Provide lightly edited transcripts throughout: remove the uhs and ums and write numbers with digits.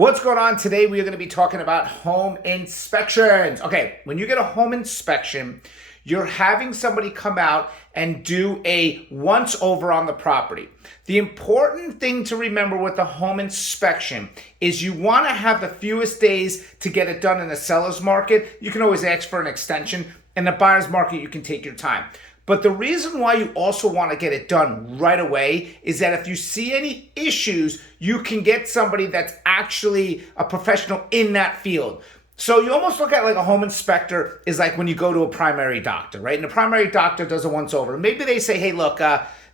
What's going on today? We are going to be talking about home inspections. Okay, when you get a home inspection, you're having somebody come out and do a once over on the property. The important thing to remember with a home inspection is you want to have the fewest days to get it done in the seller's market. You can always ask for an extension. In the buyer's market, you can take your time. But the reason why you also want to get it done right away is that if you see any issues, you can get somebody that's actually a professional in that field. So you almost look at like a home inspector is like when you go to a primary doctor, right? And the primary doctor does a once over. Maybe they say, hey, look,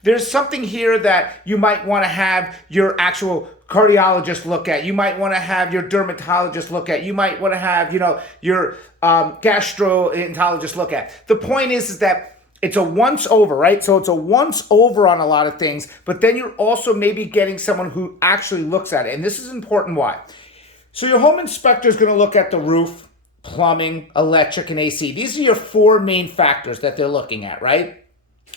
there's something here that you might want to have your actual cardiologist look at. You might want to have your dermatologist look at. You might want to have, your gastroenterologist look at. The point is that it's a once over, right? So it's a once over on a lot of things, but then you're also maybe getting someone who actually looks at it. And this is important. Why? So your home inspector is going to look at the roof, plumbing, electric, and AC. These are your four main factors that they're looking at, right?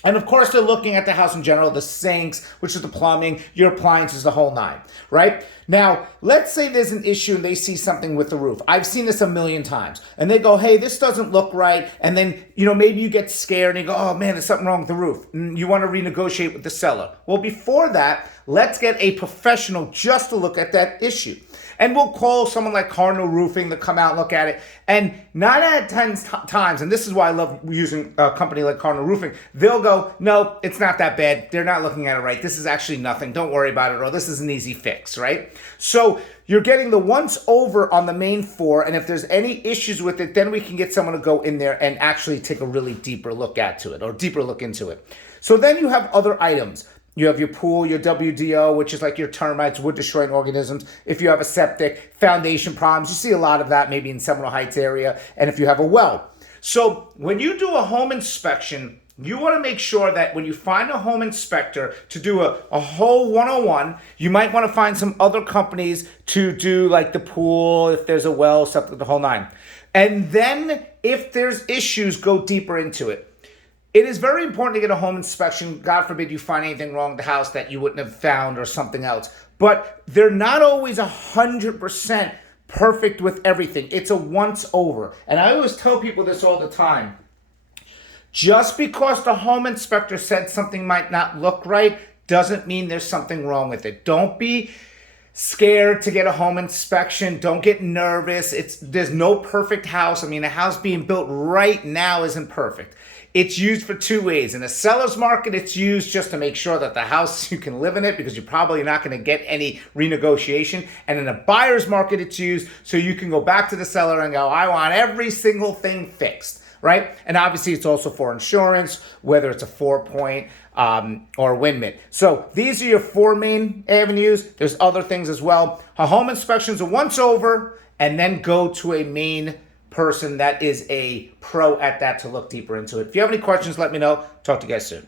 And of course, they're looking at the house in general, the sinks, which is the plumbing, your appliances, the whole nine, right? Now, let's say there's an issue and they see something with the roof. I've seen this a million times. And they go, hey, this doesn't look right. And then, maybe you get scared and you go, oh man, there's something wrong with the roof. And you want to renegotiate with the seller. Well, before that, let's get a professional just to look at that issue. And we'll call someone like Cardinal Roofing to come out and look at it. And 9 out of 10 times, and this is why I love using a company like Cardinal Roofing, they'll go, no, it's not that bad. They're not looking at it right. This is actually nothing. Don't worry about it. Or this is an easy fix, right? So you're getting the once over on the main four. And if there's any issues with it, then we can get someone to go in there and actually take a really deeper look into it. So then you have other items. You have your pool, your WDO, which is like your termites, wood-destroying organisms. If you have a septic, foundation problems, you see a lot of that maybe in Seminole Heights area, and if you have a well. So when you do a home inspection, you want to make sure that when you find a home inspector to do a whole 101, you might want to find some other companies to do like the pool, if there's a well, something, the whole nine. And then if there's issues, go deeper into it. It is very important to get a home inspection. God forbid you find anything wrong with the house that you wouldn't have found or something else. But they're not always 100% perfect with everything. It's a once over. And I always tell people this all the time. Just because the home inspector said something might not look right doesn't mean there's something wrong with it. Don't be scared to get a home inspection. Don't get nervous. There's no perfect house. I mean, a house being built right now isn't perfect. It's used for two ways. In a seller's market, it's used just to make sure that the house, you can live in it because you're probably not going to get any renegotiation. And in a buyer's market, it's used so you can go back to the seller and go, I want every single thing fixed, right? And obviously, it's also for insurance, whether it's a 4-point or a wind mitt. So these are your four main avenues. There's other things as well. A home inspection is a once over, and then go to a main person that is a pro at that to look deeper into it. If you have any questions, let me know. Talk to you guys soon.